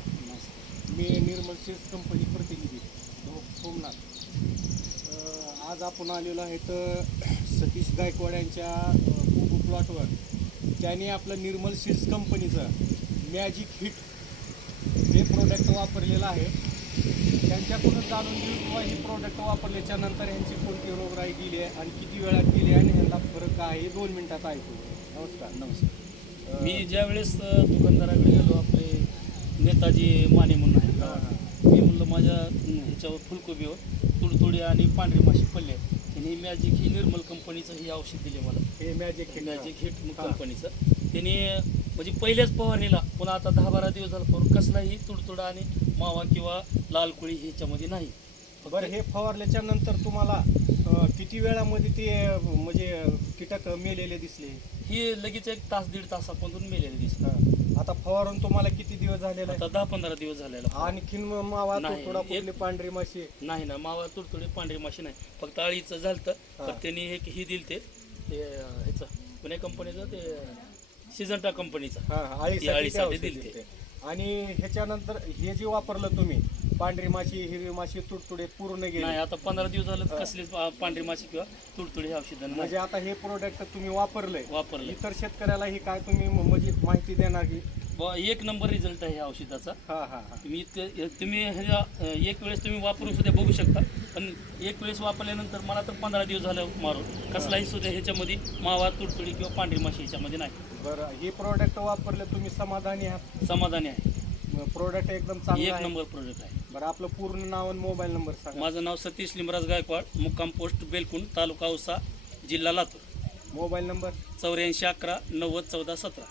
नमस्कार. मी निर्मल seeds company प्रतिनिधी सोमनाथ. आज आपण आलेलो आहे तर सतीश गायकवाड यांच्या कोको प्लॉटवर. त्यांनी आपलं निर्मल सीड्स कंपनीचं मॅजिक हिट हे प्रोडक्ट वापरलेलं आहे. त्यांच्याकडून जाणून घेऊ किंवा हे प्रोडक्ट वापरल्याच्या नंतर यांची कोणती रोगराई गेली आहे आणि किती वेळात गेली आहे आणि ह्यांना फरक काय आहे 2 मिनिटात ऐकू. नमस्कार. मी ज्या वेळेस दुकानदाराकडे गेलो, आपले नेताजी माने म्हणून आहेत, मी म्हणलं माझ्या ह्याच्यावर फुलकोबीवर तुडतुडी आणि पांढरी माशी पडले. त्यांनी मॅजिक ही निर्मल कंपनीचं हे औषध दिले मला. हे मॅजिक हिट कंपनीचं त्यांनी म्हणजे पहिल्याच फवारणीला, पुन्हा आता 10-12 दिवस झाला फवारून कसलाही तुडतुडा आणि मावा किंवा लाल कुळी ह्याच्यामध्ये नाही. बरं, हे फवारल्याच्या नंतर तुम्हाला किती वेळामध्ये ते म्हणजे कीटक मेलेले दिसले? ही लगेच 1 तास 1.5 तासापासून मेलेले दिसतात. आता फवारून तुम्हाला किती दिवस झालेला आहे? आता 10-15 दिवस झालेला. आणखीन मावा नाही, थोडा कुठली पांढरी माशी नाही ना, मावा तुडतुडी पांढरी माशी नाही, फक्त अळीचं झालं. तर त्यांनी एक ही दिल ते ह्याचं पुणे कंपनीचं, ते सिजंटा कंपनीचं अळीसाठी दिले. आणि ह्याच्यानंतर हे जे वापरलं तुम्ही, पांढरी माशी हिरवी माशी तुडतुडे पूर्ण गेले नाही. आता 15 दिवस झालं कसलीच पांढरी माशी किंवा तुडतुडी हे औषध म्हणजे आता हे प्रोडक्ट तुम्ही वापरले इतर शेतकऱ्याला ही काय तुम्ही म्हणजे माहिती देणार की 1 नंबर रिझल्ट आहे ह्या औषधाचा. हा तुम्ही एक वेळेस तुम्ही वापरून सुद्धा बघू शकता. पण एक वेळेस वापरल्यानंतर मला तर 15 दिवस झालं मारून कसलाही सुद्धा ह्याच्यामध्ये मावा तुडतुडी किंवा पांढरी माशी ह्याच्यामध्ये नाही. बरं, हे प्रोडक्ट वापरले तुम्ही समाधानी आहात? समाधानी आहे. प्रोडक्ट एकदम चांगलं 1 नंबर प्रोडक्ट आहे. बरं, आपलं पूर्ण नाव आणि मोबाईल नंबर सांगा. माझं नाव सतीश लिमराज गायकवाड, मुक्काम पोस्ट बेलकुंड, तालुका औसा, जिल्हा लातूर. Mobile number 84 11 90 14 17.